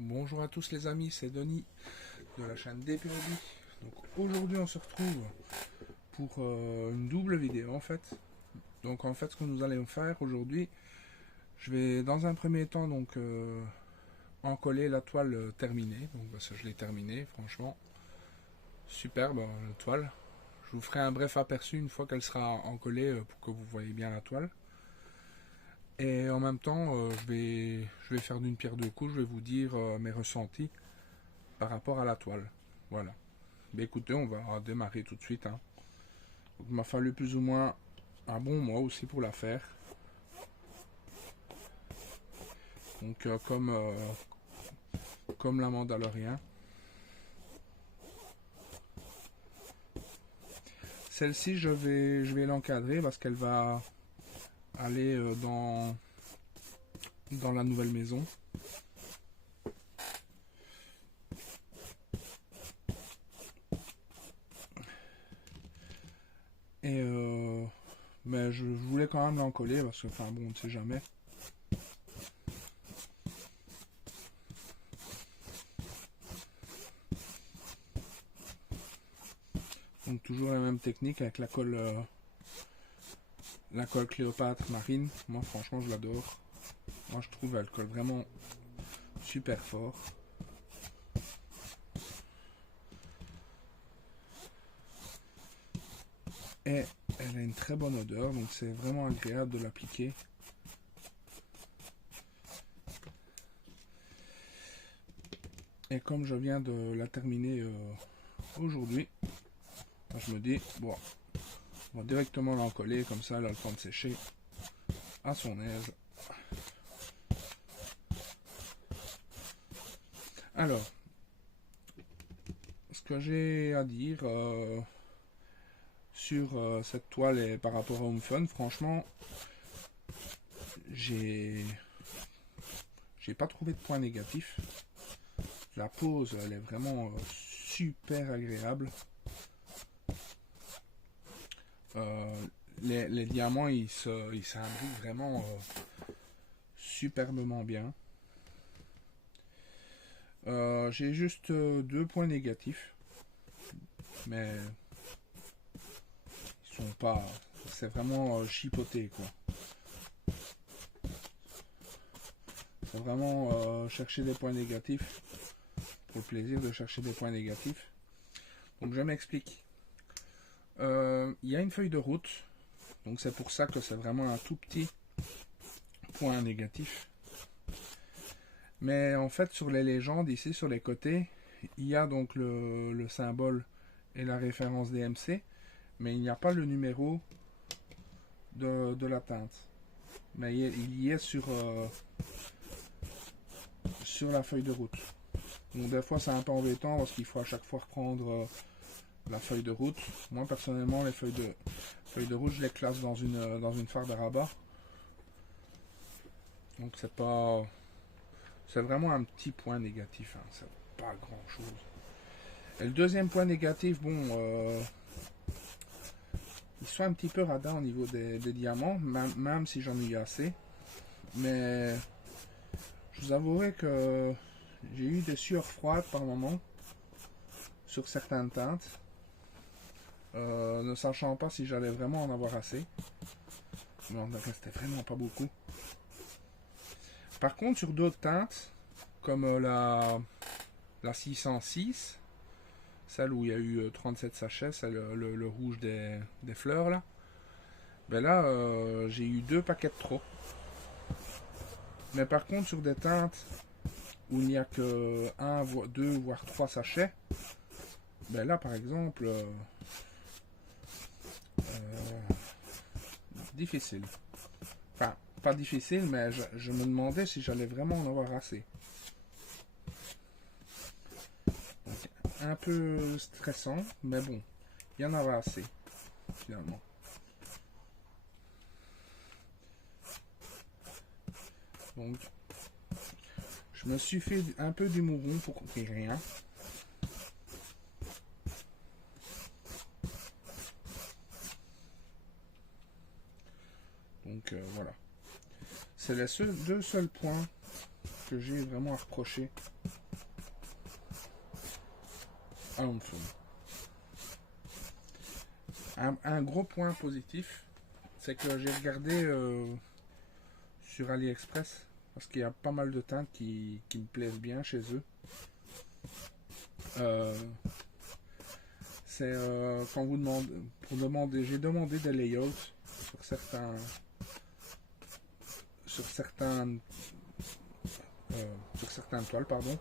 Bonjour à tous les amis, c'est Denis de la chaîne DP Hobby. Donc aujourd'hui on se retrouve pour une double vidéo en fait. Donc en fait ce que nous allons faire aujourd'hui, je vais dans un premier temps donc encoller la toile terminée. Donc parce que je l'ai terminée, franchement superbe la toile. Je vous ferai un bref aperçu une fois qu'elle sera encollée pour que vous voyez bien la toile. Et en même temps, je vais faire d'une pierre deux coups, je vais vous dire mes ressentis par rapport à la toile. Voilà. Ben écoutez, on va démarrer tout de suite. Hein. Donc, il m'a fallu plus ou moins un bon mois aussi pour la faire. Donc comme la Mandalorian. Celle-ci, je vais l'encadrer parce qu'elle va aller dans la nouvelle maison. Et mais je voulais quand même l'encoller parce que, enfin bon, on ne sait jamais. Donc toujours la même technique avec la colle Cléopâtre marine. Moi franchement je l'adore. Moi je trouve elle colle vraiment super fort. Et elle a une très bonne odeur, donc c'est vraiment agréable de l'appliquer. Et comme je viens de la terminer aujourd'hui, je me dis, bon, on va directement l'encoller, comme ça elle a le temps de sécher à son aise. Alors, ce que j'ai à dire sur cette toile et par rapport à Home Fun, franchement, j'ai pas trouvé de point négatif. La pose, elle est vraiment super agréable. Les diamants, ils s'imbriquent vraiment superbement bien. J'ai juste deux points négatifs, mais ils sont pas. C'est vraiment chipoté quoi. C'est vraiment chercher des points négatifs pour le plaisir de chercher des points négatifs. Donc je m'explique. Il y a une feuille de route, donc c'est pour ça que c'est vraiment un tout petit point négatif. Mais en fait sur les légendes ici sur les côtés, il y a donc le symbole et la référence DMC, mais il n'y a pas le numéro de la teinte. Mais il y est sur la feuille de route. Donc des fois c'est un peu embêtant parce qu'il faut à chaque fois reprendre la feuille de route. Moi personnellement les feuilles de route je les classe dans une farde à rabat. Donc c'est vraiment un petit point négatif, hein. C'est pas grand chose. Et le deuxième point négatif, bon, ils sont un petit peu radins au niveau des diamants, même si j'en ai eu assez. Mais je vous avouerai que j'ai eu des sueurs froides par moment sur certaines teintes, ne sachant pas si j'allais vraiment en avoir assez. Il en restait vraiment pas beaucoup. Par contre, sur d'autres teintes, comme la 606, celle où il y a eu 37 sachets, c'est le rouge des fleurs là, ben là j'ai eu 2 paquets de trop. Mais par contre, sur des teintes où il n'y a que 1, 2, voire 3 sachets, ben là par exemple, difficile. Enfin, pas difficile, mais je me demandais si j'allais vraiment en avoir assez. Donc, un peu stressant, mais bon, il y en avait assez, finalement. Donc, je me suis fait un peu du mouron pour couvrir rien. Donc, voilà. C'est les deux seuls points que j'ai vraiment à reprocher à Homefun. Un gros point positif, c'est que j'ai regardé sur AliExpress, parce qu'il y a pas mal de teintes qui me plaisent bien chez eux. C'est quand vous demandez, j'ai demandé des layouts sur certaines toiles, pardon.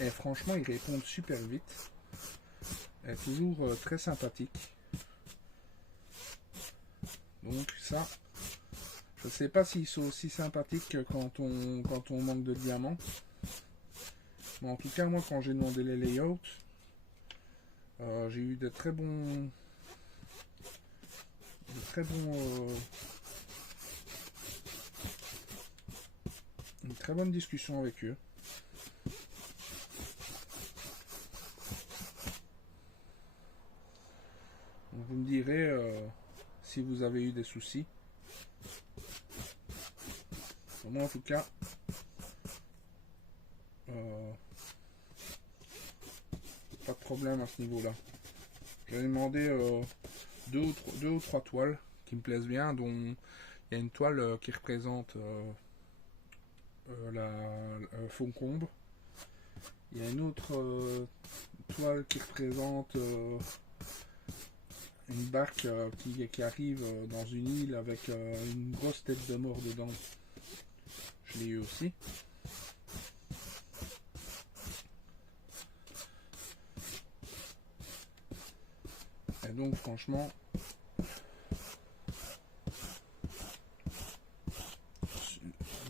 Et franchement, ils répondent super vite. Elle est toujours très sympathique. Donc ça, je sais pas s'ils sont aussi sympathiques quand on manque de diamants. Mais en tout cas, moi, quand j'ai demandé les layouts, j'ai eu de très bons... une très bonne discussion avec eux. Donc vous me direz si vous avez eu des soucis. Moi en tout cas, pas de problème à ce niveau-là. J'ai demandé deux ou trois toiles qui me plaisent bien, dont il y a une toile qui représente la Faucombe. Il y a une autre toile qui représente une barque qui arrive dans une île avec une grosse tête de mort dedans. Je l'ai eu aussi. Et donc franchement,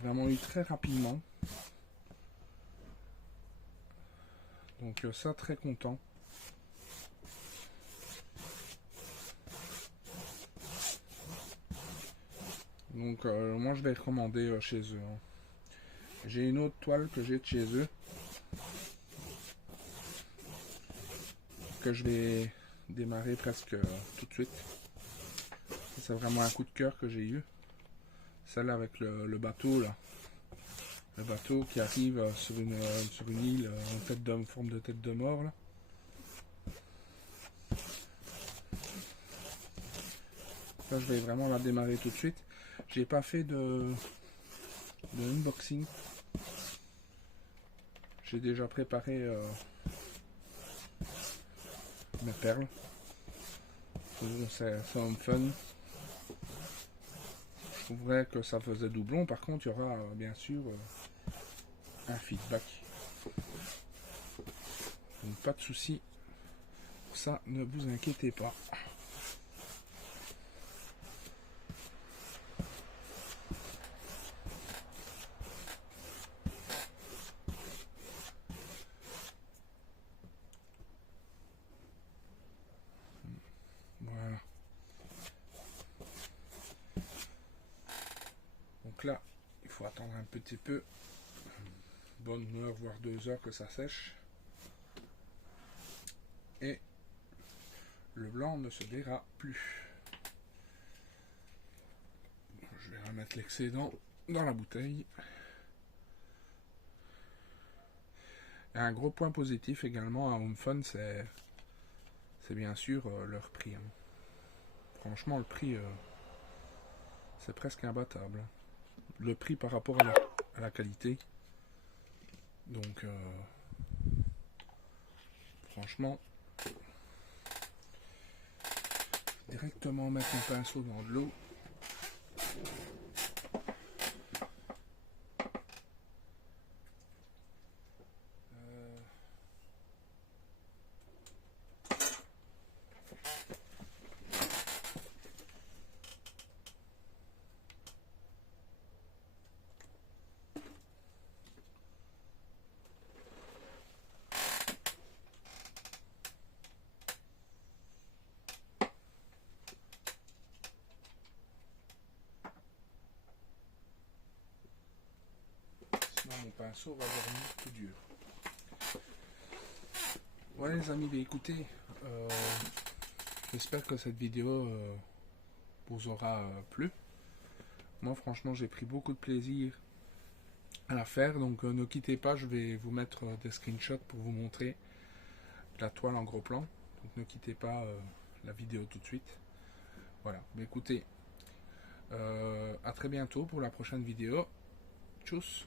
vraiment eu très rapidement. Donc ça, très content. Donc moi je vais recommander chez eux. Hein. J'ai une autre toile que j'ai de chez eux. Que je vais démarrer presque tout de suite. C'est vraiment un coup de cœur que j'ai eu. Celle avec le bateau là. Le bateau qui arrive sur une île en forme de tête de mort là. Ça je vais vraiment la démarrer tout de suite. J'ai pas fait de unboxing. J'ai déjà préparé mes perles. C'est Homefun. Je trouverais que ça faisait doublon. Par contre, il y aura bien sûr un feedback. Donc pas de souci. Pour ça, ne vous inquiétez pas. Voilà. Donc là, il faut attendre un petit peu. Bonne heure, voire 2 heures que ça sèche. Et le blanc ne se verra plus. Je vais remettre l'excédent dans la bouteille. Et un gros point positif également à Homefun, c'est bien sûr leur prix. Hein. Franchement, le prix, c'est presque imbattable. Le prix par rapport à la qualité. Donc, franchement, directement mettre mon pinceau dans de l'eau. Mon pinceau va devenir tout dur. Ouais les amis, écoutez, j'espère que cette vidéo vous aura plu. Moi franchement j'ai pris beaucoup de plaisir à la faire. Donc ne quittez pas, je vais vous mettre des screenshots pour vous montrer la toile en gros plan. Donc ne quittez pas la vidéo tout de suite. Voilà, mais écoutez, à très bientôt pour la prochaine vidéo. Tchuss.